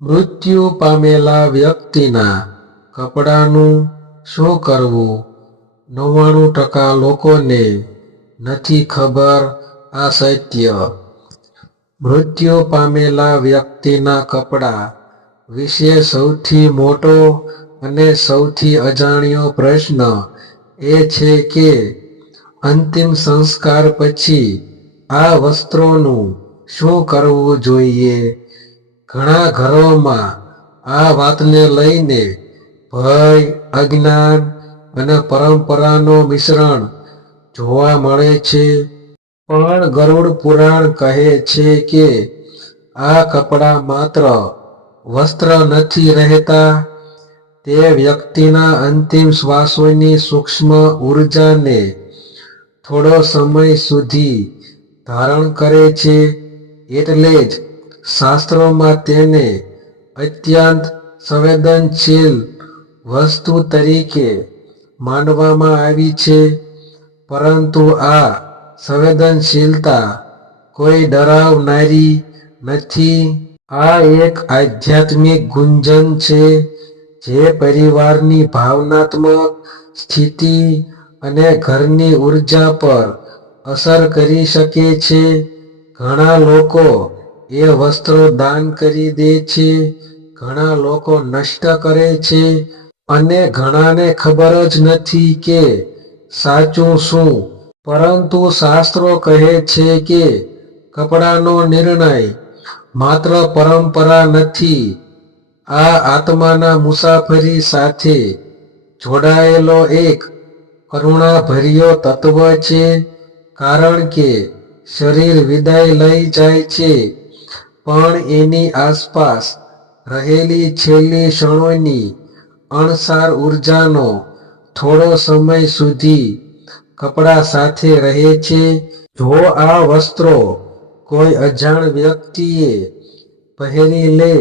મૃત્યુ પામેલા વ્યક્તિના કપડાનું શું કરવું? 99% લોકોને નથી ખબર આ સત્ય. મૃત્યુ પામેલા વ્યક્તિના કપડા વિશે સૌથી મોટો અને સૌથી અજાણ્યો પ્રશ્ન એ છે કે અંતિમ સંસ્કાર પછી આ વસ્ત્રોનું શું કરવું જોઈએ. ઘણા ઘરોમાં આ વાતને લઈને ભય, અજ્ઞાન અને પરંપરાનો મિશ્રણ જોવા મળે છે. પણ ગરુડ પુરાણ કહે છે કે આ કપડાં માત્ર વસ્ત્ર નથી રહેતા, તે વ્યક્તિના અંતિમ શ્વાસોની સૂક્ષ્મ ઊર્જાને થોડો સમય સુધી ધારણ કરે છે. એટલે જ શાસ્ત્રોમાં તેને અત્યંત સંવેદનશીલ વસ્તુ તરીકે માનવામાં આવી છે. પરંતુ આ સંવેદનશીલતા કોઈ ડરાવનારી નથી. આ એક આધ્યાત્મિક ગુંજન છે જે પરિવારની ભાવનાત્મક સ્થિતિ અને ઘરની ઊર્જા પર અસર કરી શકે છે. ઘણા લોકો એ વસ્ત્રો દાન કરી દે છે, ઘણા લોકો નષ્ટ કરે છે અને ઘણાને ખબર જ નથી કે સાચું શું. પરંતુ શાસ્ત્રો કહે છે કે કપડાનો નિર્ણય માત્ર પરંપરા નથી, આ આત્માના મુસાફરી સાથે જોડાયેલો એક કરુણાભર્યો તત્વ છે. કારણ કે શરીર વિદાય લઈ જાય છે, પણ એની આસપાસ રહેલી છેલ્લી ક્ષણોની અણસાર ઊર્જાનો થોડો સમય સુધી કપડા સાથે રહે છે. જો આ વસ્ત્રો કોઈ અજાણ વ્યક્તિએ પહેરી લે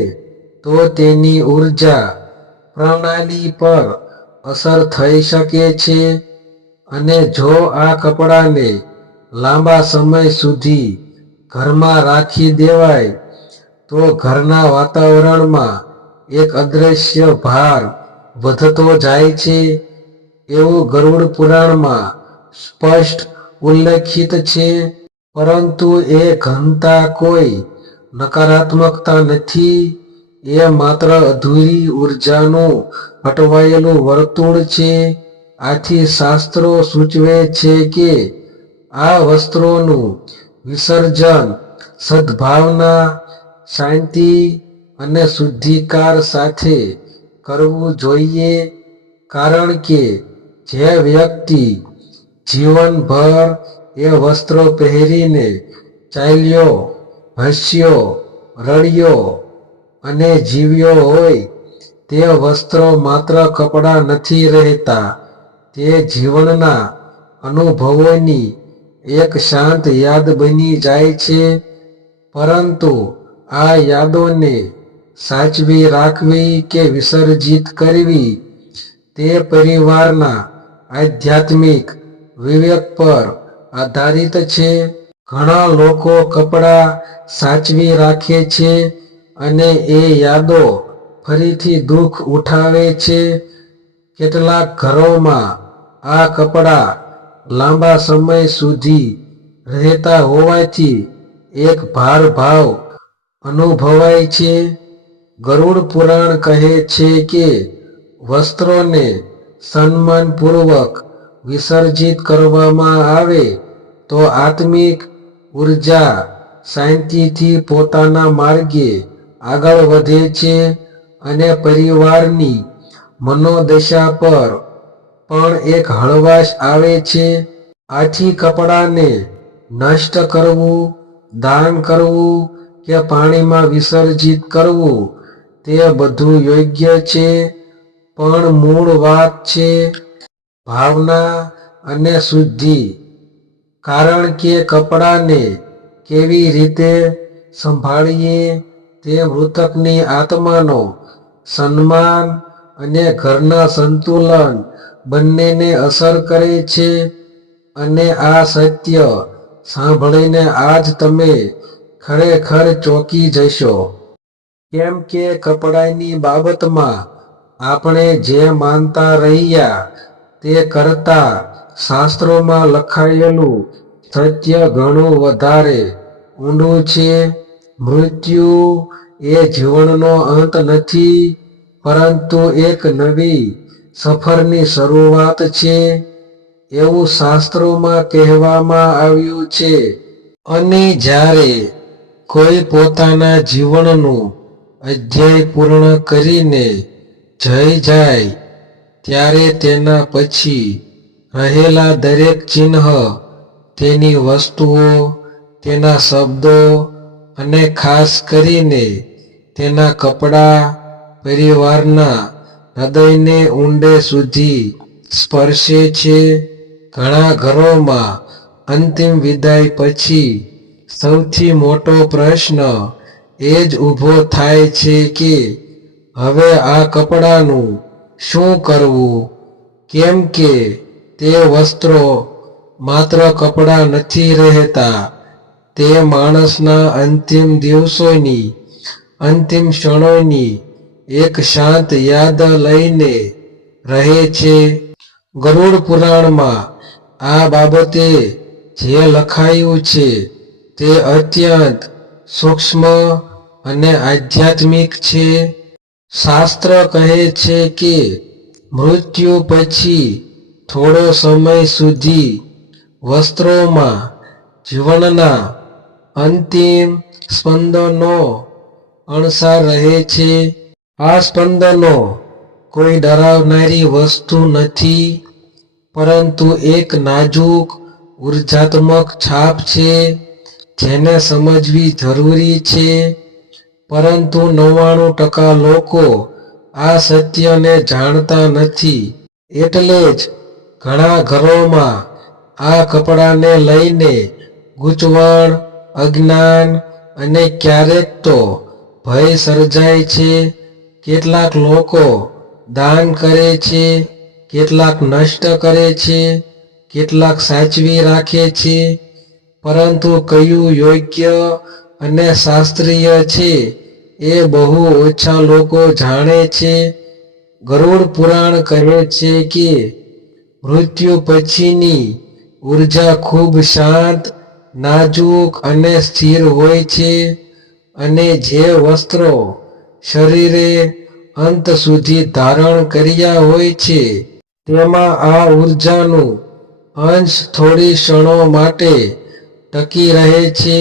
તો તેની ઊર્જા પ્રણાલી પર અસર થઈ શકે છે. અને જો આ કપડાને લાંબા સમય સુધી ઘરમાં રાખી દેવાય તો ઘરના વાતાવરણમાં એક અદૃશ્ય ભાર વધતો જાય છે. એવું ગરુડ પુરાણમાં સ્પષ્ટ ઉલ્લેખિત છે. પરંતુ એ ઘનતા કોઈ નકારાત્મકતા નથી, એ માત્ર અધૂરી ઊર્જાનું અટવાયેલું વર્તુળ છે. આથી શાસ્ત્રો સૂચવે છે કે આ વસ્ત્રોનું વિસર્જન સદ્ભાવના, શાંતિ અને શુદ્ધિકાર સાથે કરવું જોઈએ. કારણ કે જે વ્યક્તિ જીવનભર એ વસ્ત્રો પહેરીને ચાલ્યો, હસ્યો, રડ્યો અને જીવ્યો હોય, તે વસ્ત્રો માત્ર કપડાં નથી રહેતા, તે જીવનના અનુભવોની એક શાંત યાદ બની જાય છે. પરંતુ આ યાદોને સાચવી રાખવી કે વિસર્જિત કરવી તે પરિવારના આધ્યાત્મિક વિવેક પર આધારિત છે. ઘણા લોકો કપડાં સાચવી રાખે છે અને એ યાદો ફરીથી દુઃખ ઉઠાવે છે. કેટલાક ઘરોમાં આ કપડાં લાંબા સમય સુધી રહેતા હોવાથી એક ભારભાવ અનુભવાય છે. ગરુડ પુરાણ કહે છે કે વસ્ત્રોને સન્માનપૂર્વક વિસર્જિત કરવામાં આવે તો આત્મિક ઊર્જા શાંતિથી પોતાના માર્ગે આગળ વધે છે અને પરિવારની મનોદશા પર પણ એક હળવાશ આવે છે. આથી કપડાને નષ્ટ કરવું, દાન કરવું કે પાણીમાં વિસર્જિત કરવું તે બધું યોગ્ય છે, પણ મૂળ વાત છે ભાવના અને શુદ્ધિ. કારણ કે કપડાને કેવી રીતે સંભાળીએ તે મૃતકની આત્માનો સન્માન અને ઘરના સંતુલન બંનેને અસર કરે છે. અને આ સત્ય સાંભળીને આજ તમે ખરેખર ચોંકી જશો કેમ કે કપડાની બાબતમાં આપણે જે માનતા રહ્યા તે કરતા શાસ્ત્રોમાં લખાયેલું સત્ય ઘણું વધારે ઊંડું છે. મૃત્યુ એ જીવનનો અંત નથી, પરંતુ એક નવી સફરની શરૂઆત છે, એવું શાસ્ત્રોમાં કહેવામાં આવ્યું છે. અને જ્યારે કોઈ પોતાના જીવનનું અધ્યાય પૂર્ણ કરીને જઈ જાય, ત્યારે તેના પછી રહેલા દરેક ચિહ્ન, તેની વસ્તુઓ, તેના શબ્દો અને ખાસ કરીને તેના કપડાં પરિવારના હૃદયને ઊંડે સુધી સ્પર્શે છે. ઘણા ઘરોમાં અંતિમ વિદાય પછી સૌથી મોટો પ્રશ્ન એ જ ઊભો થાય છે કે હવે આ કપડાનું શું કરવું? કેમ કે તે વસ્ત્રો માત્ર કપડાં નથી રહેતા, તે માણસના અંતિમ દિવસોની, અંતિમ ક્ષણોની એક શાંત યાદ લઈને રહે છે. ગરુડ પુરાણમાં આ બાબતે જે લખાયું છે તે અત્યંત સૂક્ષ્મ અને આધ્યાત્મિક છે. શાસ્ત્ર કહે છે કે મૃત્યુ પછી થોડો સમય સુધી વસ્ત્રોમાં જીવનના અંતિમ સ્પંદનો અણસાર રહે છે. આ સ્પંદનો કોઈ ડરાવનારી વસ્તુ નથી, પરંતુ એક નાજુક ઉર્જાત્મક છાપ છે, જેને સમજવી જરૂરી છે. પરંતુ 99% લોકો આ સત્યને જાણતા નથી. એટલે જ ઘણા ઘરોમાં આ કપડાને લઈને ગૂંચવણ, અજ્ઞાન અને ક્યારેક તો ભય સર્જાય છે. કેટલાક લોકો દાન કરે છે, કેટલાક નષ્ટ કરે છે, કેટલાક સાચવી રાખે છે, પરંતુ કયું યોગ્ય અને શાસ્ત્રીય છે એ બહુ ઓછા લોકો જાણે છે. ગરુડ પુરાણ કહે છે કે મૃત્યુ પછીની ઉર્જા ખૂબ શાંત, નાજુક અને સ્થિર હોય છે, અને જે વસ્ત્રો શરીરે અંત સુધી ધારણ કર્યા હોય છે, તેમાં આ ઉર્જાનું અંશ થોડી ક્ષણો માટે ટકી રહે છે.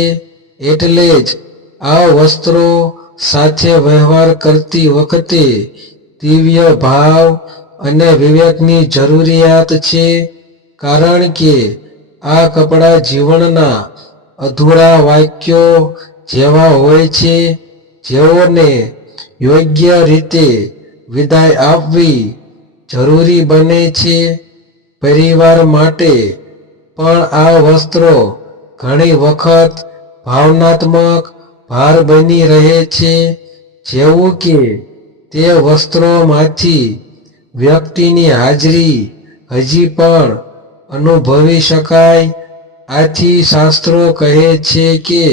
એટલે જ આ વસ્ત્રો સાથે વ્યવહાર કરતી વખતે દિવ્ય ભાવ અને વિવેકની જરૂરિયાત છે, કારણ કે આ કપડાં જીવનના અધૂરા વાક્યો જેવા હોય છે, જેઓને યોગ્ય રીતે વિદાય આપવી જરૂરી બને છે. પરિવાર માટે પણ આ વસ્ત્રો ઘણી વખત ભાવનાત્મક ભાર બની રહે છે, જેવું કે તે વસ્ત્રોમાંથી વ્યક્તિની હાજરી હજી પણ અનુભવી શકાય. આથી શાસ્ત્રો કહે છે કે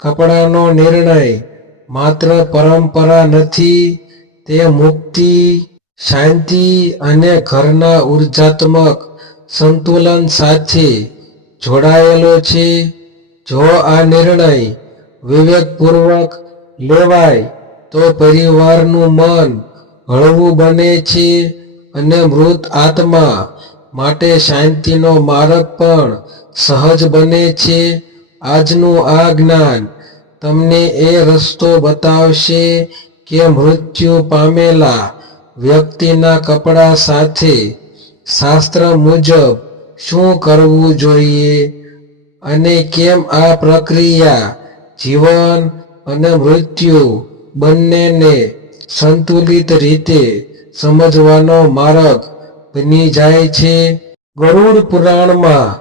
કપડાનો નિર્ણય માત્ર પરંપરા નથી, તે મુક્તિ, શાંતિ અને ઘરના ઉર્જાત્મક સંતુલન સાથે જોડાયેલો છે. જો આ નિર્ણય વિવેકપૂર્વક લેવાય તો પરિવારનું મન હળવું બને છે, અને મૃત આત્મા માટે શાંતિનો માર્ગ પણ સહજ બને છે. આજનું આ જ્ઞાન તમને એ રસ્તો બતાવશે કે મૃત્યુ પામેલા વ્યક્તિના કપડા સાથે શાસ્ત્ર મુજબ શું કરવું જોઈએ, અને કેમ આ પ્રક્રિયા જીવન અને મૃત્યુ બંનેને સંતુલિત રીતે સમજવાનો માર્ગ બની જાય છે. ગરુડ પુરાણમાં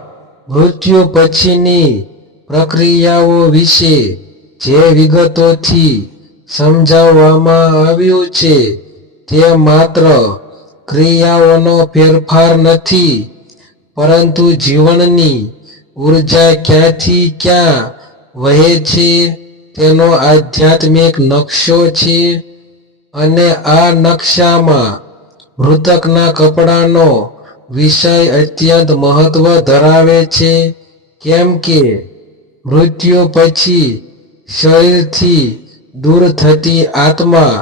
મૃત્યુ પછીની પ્રક્રિયાઓ વિશે જે વિગતોથી સમજાવવામાં આવ્યું છે, તે માત્ર ક્રિયાઓનો ફેરફાર નથી, પરંતુ જીવનની ઉર્જા ક્યાંથી ક્યાં વહે છે તેનો આધ્યાત્મિક નકશો છે અને આ નકશામાં મૃતકના કપડાનો વિષય અત્યંત મહત્વ ધરાવે છે, કેમ કે મૃત્યુ પછી શરીરથી દૂર થતી આત્મા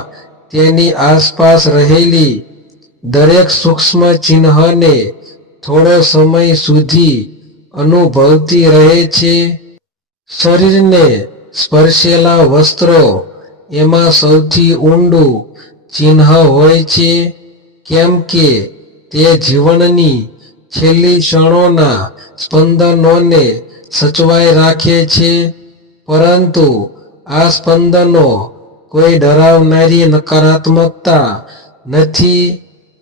તેની આસપાસ રહેલી દરેક સૂક્ષ્મ ચિહ્નને થોડો સમય સુધી અનુભવતી રહે છે. શરીરને સ્પર્શેલા વસ્ત્રો એમાં સૌથી ઊંડું ચિહ્ન હોય છે, કેમ કે તે જીવનની છેલ્લી ક્ષણોના સ્પંદનોને સચવાઈ રાખે છે. પરંતુ આ સ્પંદનો કોઈ ડરાવનારી નકારાત્મકતા નથી.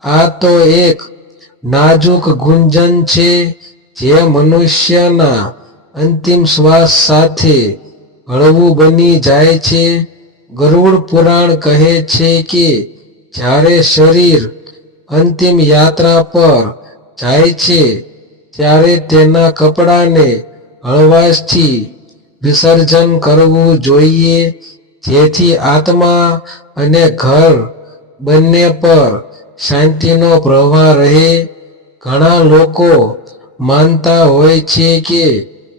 આ તો એક નાજુક ગુંજન છે જે મનુષ્યના અંતિમ શ્વાસ સાથે હળવું બની જાય છે. ગરુડ પુરાણ કહે છે કે જ્યારે શરીર અંતિમ યાત્રા પર જાય છે ત્યારે તેના કપડાને હળવાશથી વિસર્જન કરવું જોઈએ, જેથી આત્મા અને ઘર બંને પર શાંતિનો પ્રવાહ રહે. ઘણા લોકો માનતા હોય છે કે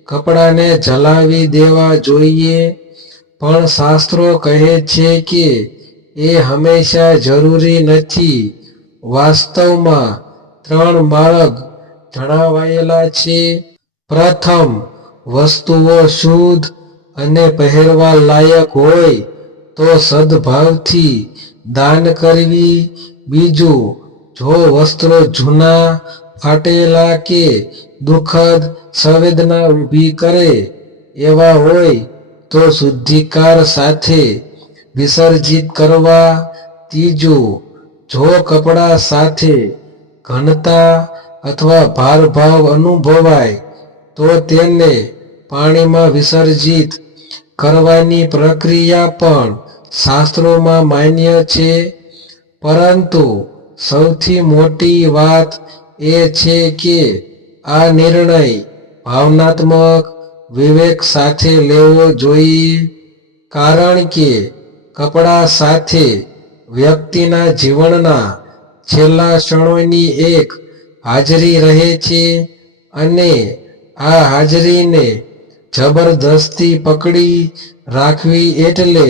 કપડાને જલાવી દેવા જોઈએ, પણ શાસ્ત્રો કહે છે કે એ હંમેશા જરૂરી નથી. વાસ્તવમાં 3 માર્ગ જણાવાયેલા છે. પ્રથમ, વસ્તુઓ શુદ્ધ અને પહેરવા લાયક હોય તો સદભાવથી દાન કરવી. બીજું, જો વસ્ત્રો જૂના, ફાટેલા કે દુઃખદ સંવેદના ઊભી કરે એવા હોય તો શુદ્ધિકાર સાથે વિસર્જિત કરવા. ત્રીજું, જો કપડા સાથે ઘનતા અથવા ભારભાવ અનુભવાય તો તેને પાણીમાં વિસર્જિત કરવાની પ્રક્રિયા પણ શાસ્ત્રોમાં માન્ય છે. પરંતુ સૌથી મોટી વાત એ છે કે આ નિર્ણય ભાવનાત્મક વિવેક સાથે લેવો જોઈએ, કારણ કે કપડા સાથે વ્યક્તિના જીવનના છેલ્લા ક્ષણોની એક હાજરી રહે છે અને આ હાજરીને જબરદસ્તી પકડી રાખવી એટલે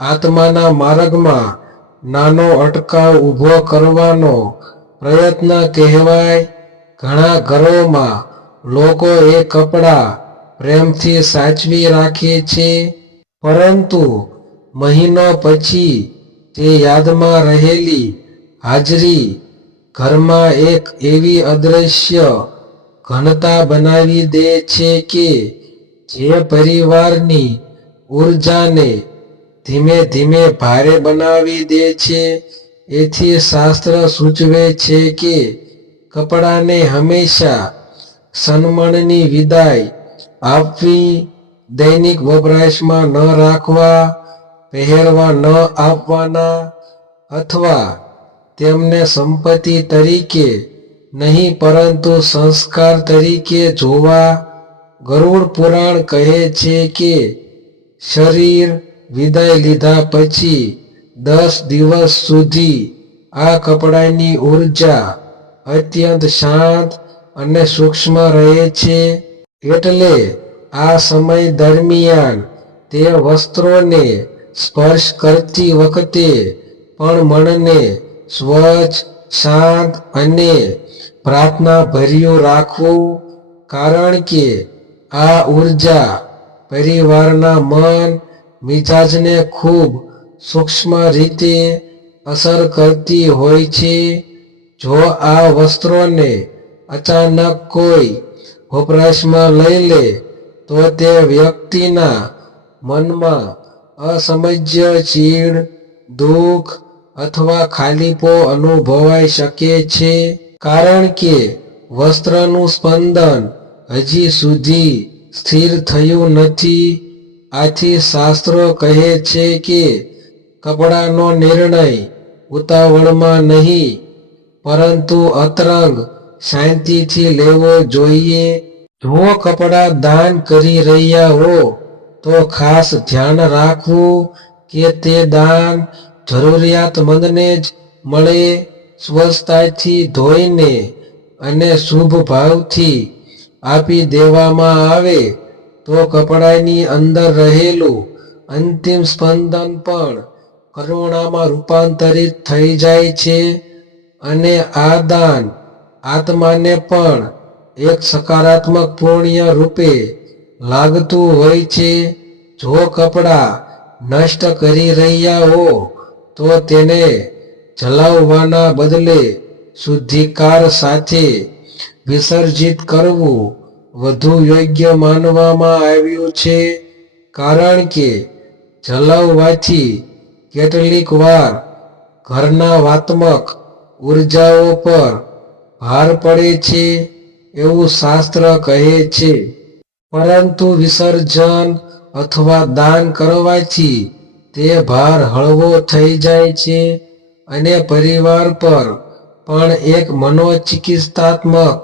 આત્માના માર્ગમાં નાનો અટકાવ ઊભો કરવાનો પ્રયત્ન કહેવાય. ઘણા ઘરોમાં લોકો એ કપડાં પ્રેમથી સાચવી રાખે છે, પરંતુ મહિનો પછી તે યાદમાં રહેલી હાજરી ઘરમાં એક એવી અદૃશ્ય ઘનતા બનાવી દે છે કે જે પરિવારની ઊર્જાને ધીમે ધીમે ભારે બનાવી દે છે. એથી શાસ્ત્ર સૂચવે છે કે કપડાને હંમેશા સન્માનની વિદાય આપવી, દૈનિક વપરાશમાં ન રાખવા, પહેરવા ન આપવાના અથવા તેમને સંપત્તિ તરીકે નહીં પરંતુ સંસ્કાર તરીકે જોવા. ગરુડ પુરાણ કહે છે કે શરીર વિદાય લીધા પછી 10 દિવસ સુધી આ કપડાની ઊર્જા અત્યંત શાંત અને સૂક્ષ્મ રહે છે. એટલે આ સમય દરમિયાન તે વસ્ત્રોને સ્પર્શ કરતી વખતે પણ મનને સ્વચ્છ, શાંત અને પ્રાર્થનાભર્યું રાખવું, કારણ કે આ ઊર્જા પરિવારના મન મિજાજને ખૂબ સૂક્ષ્મ રીતે અસર કરતી હોય છે. જો આ વસ્ત્રોને અચાનક કોઈ વપરાશમાં લઈ લે તો તે વ્યક્તિના મનમાં અસમજ્ય ચીડ, દુઃખ અથવા ખાલીપો અનુભવાઈ શકે છે, કારણ કે વસ્ત્રનું સ્પંદન હજી સુધી સ્થિર થયું નથી. આથી શાસ્ત્રો કહે છે કે કપડાનો નિર્ણય ઉતાવળમાં નહીં, પરંતુ અંતરંગ શાંતિથી લેવો જોઈએ. જો કપડા દાન કરી રહ્યા હો તો ખાસ ધ્યાન રાખવું કે તે દાન જરૂરિયાતમંદને જ મળે. સ્વચ્છતાથી ધોઈને અને શુભ ભાવથી આપી દેવામાં આવે તો કપડાની અંદર રહેલું અંતિમ સ્પંદન પણ કરુણામાં રૂપાંતરિત થઈ જાય છે અને આ દાન આત્માને પણ એક સકારાત્મક પુણ્ય રૂપે લાગતું હોય છે. જો કપડાં નષ્ટ કરી રહ્યા હો તો તેને જલાવવાના બદલે શુદ્ધિકાર સાથે વિસર્જિત કરવું વધુ યોગ્ય માનવામાં આવ્યું છે, કારણ કે જલાવવાથી કેટલીક વાર ઘરનાવાત્મક ઉર્જાઓ પર ભાર પડે છે એવું શાસ્ત્ર કહે છે. પરંતુ વિસર્જન અથવા દાન કરવાથી તે ભાર હળવો થઈ જાય છે અને પરિવાર પર પણ એક મનોચિકિત્સાત્મક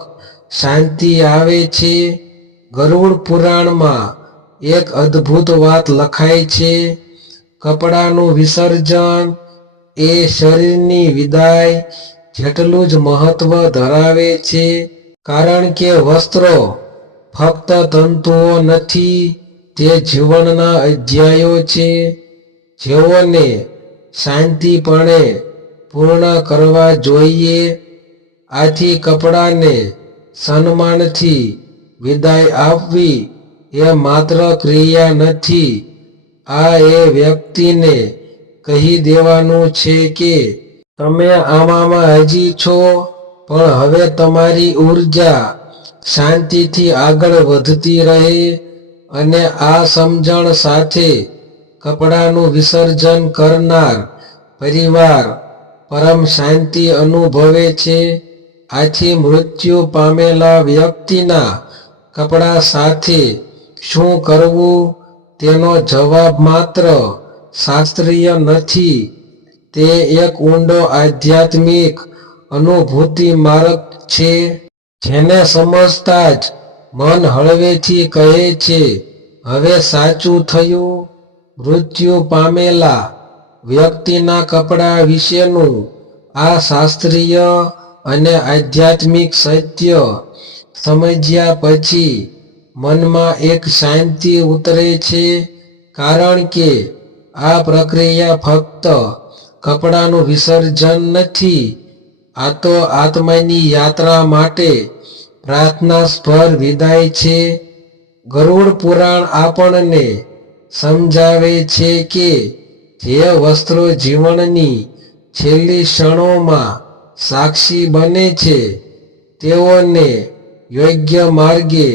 શાંતિ આવે છે. ગરુડ પુરાણમાં એક અદ્ભુત વાત લખાઈ છે. કપડાનું વિસર્જન એ શરીરની વિદાય જેટલું જ મહત્વ ધરાવે છે, કારણ કે વસ્ત્રો ફક્ત તંતુઓ નથી, તે જીવનના અધ્યાયો છે જેઓને શાંતિપણે પૂર્ણ કરવા જોઈએ. આથી કપડાને સન્માનથી વિદાય આપવી એ માત્ર ક્રિયા નથી, આ એ વ્યક્તિને કહી દેવાનું છે કે તમે આમાં હજી છો, પણ હવે તમારી ઉર્જા શાંતિથી આગળ વધતી રહે. અને આ સમજણ સાથે કપડાનું વિસર્જન કરનાર પરિવાર પરમ શાંતિ અનુભવે છે. આથી મૃત્યુ પામેલા વ્યક્તિના કપડા સાથે શું કરવું તેનો જવાબ માત્ર શાસ્ત્રીય નથી, તે એક ઊંડો આધ્યાત્મિક અનુભૂતિ માર્ગ છે, જેને સમજતા જ મન હળવેથી કહે છે, હવે સાચું થયું. મૃત્યુ પામેલા વ્યક્તિના કપડા વિશેનું આ શાસ્ત્રીય અને આધ્યાત્મિક સત્ય સમજ્યા પછી મનમાં એક શાંતિ ઉતરે છે, કારણ કે આ પ્રક્રિયા ફક્ત કપડાનું વિસર્જન નથી, આ તો આત્માની યાત્રા માટે પ્રાર્થનાસ્પર વિદાય છે. ગરુડ પુરાણ આપણને સમજાવે છે કે જે વસ્ત્રો જીવનની છેલ્લી ક્ષણોમાં સાક્ષી બને છે તેઓને યોગ્ય માર્ગે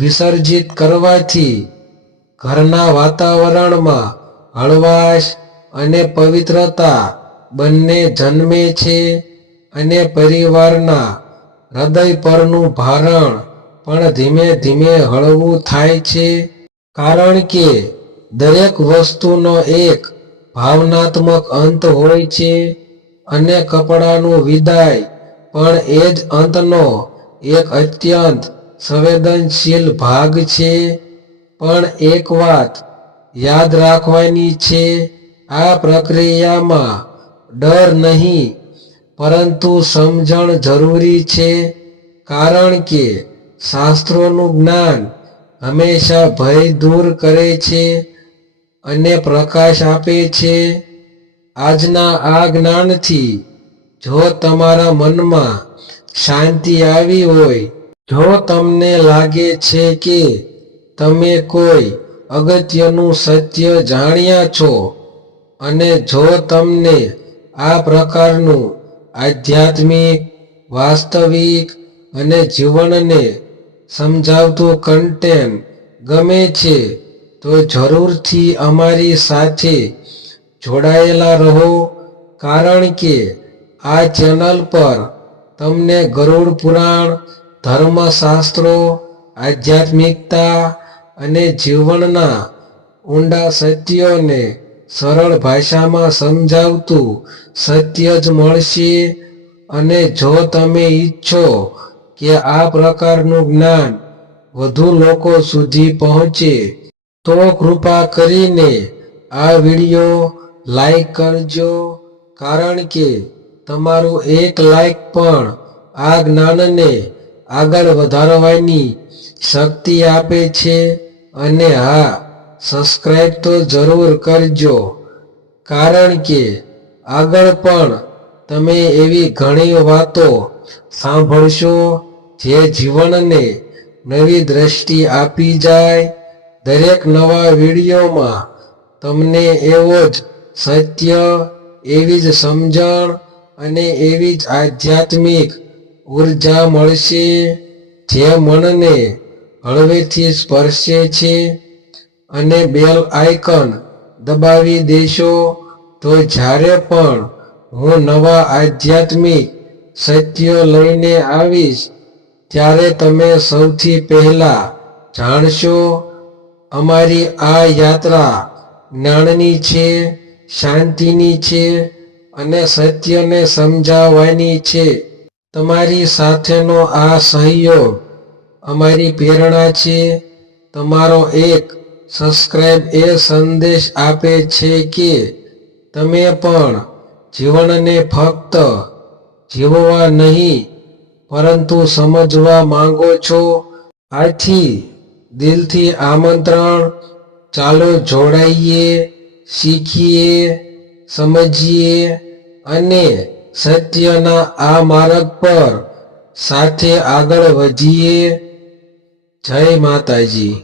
વિસર્જિત કરવાથી ઘરના વાતાવરણમાં હળવાશ અને પવિત્રતા બંને જન્મે છે અને પરિવારના હૃદય પરનું ભારણ પણ ધીમે ધીમે હળવું થાય છે, કારણ કે દરેક વસ્તુનો એક ભાવનાત્મક અંત હોય છે અને કપડાનું વિદાય પણ એ જ અંતનો એક અત્યંત સંવેદનશીલ ભાગ છે. પણ એક વાત યાદ રાખવાની છે, આ પ્રક્રિયામાં ડર નહીં પરંતુ સમજણ જરૂરી છે, કારણ કે શાસ્ત્રોનું જ્ઞાન હંમેશા ભય દૂર કરે છે અને પ્રકાશ આપે છે. આજના આ જ્ઞાનથી જો તમારા મનમાં શાંતિ આવી હોય, જો તમને લાગે છે કે તમે કોઈ અગત્યનું સત્ય જાણ્યા છો, અને જો તમને આ પ્રકારનું આધ્યાત્મિક, વાસ્તવિક અને જીવનને સમજાવતું કન્ટેન્ટ ગમે છે, તો જરૂરથી અમારી સાથે જોડાયેલા રહો, કારણ કે આ ચેનલ પર તમને ગરુડ પુરાણ, ધર્મશાસ્ત્રો, આધ્યાત્મિકતા અને જીવનના ઊંડા સત્યોને સરળ ભાષામાં સમજાવતું સત્ય જ મળશે. અને જો તમે ઈચ્છો કે આ પ્રકારનું જ્ઞાન વધુ લોકો સુધી પહોંચે, તો કૃપા કરીને આ વિડિયો લાઈક કરજો, કારણ કે તમારું એક લાઈક પણ આ જ્ઞાનને આગળ વધારવાની શક્તિ આપે છે. અને હા, સબસ્ક્રાઈબ તો જરૂર કરજો, કારણ કે આગળ પણ તમે એવી ઘણી વાતો સાંભળશો જે જીવનને નવી દ્રષ્ટિ આપી જાય. દરેક નવા વિડીયોમાં તમને એવો જ સત્ય, એવી જ સમજણ અને એવી જ આધ્યાત્મિક ઉર્જા મળશે જે મનને હળવેથી સ્પર્શે છે. અને બેલ આઇકન દબાવી દેશો તો જ્યારે પણ હું નવા આધ્યાત્મિક સત્યો લઈને આવીશ ત્યારે તમે સૌથી પહેલા જાણશો. અમારી આ યાત્રા જ્ઞાનની છે, શાંતિની છે અને સત્યને સમજાવવાની છે. તમારી સાથેનો આ સહયોગ અમારી પ્રેરણા છે. તમારો એક સબસ્ક્રાઇબ એ સંદેશ આપે છે કે તમે પણ જીવનને ફક્ત જીવવા નહીં પરંતુ સમજવા માંગો છો. આથી દિલથી આમંત્રણ, ચાલો જોડાઈએ, શીખીએ, સમજીએ અને સત્યના આ માર્ગ પર સાથે આગળ વધીએ. જય માતાજી.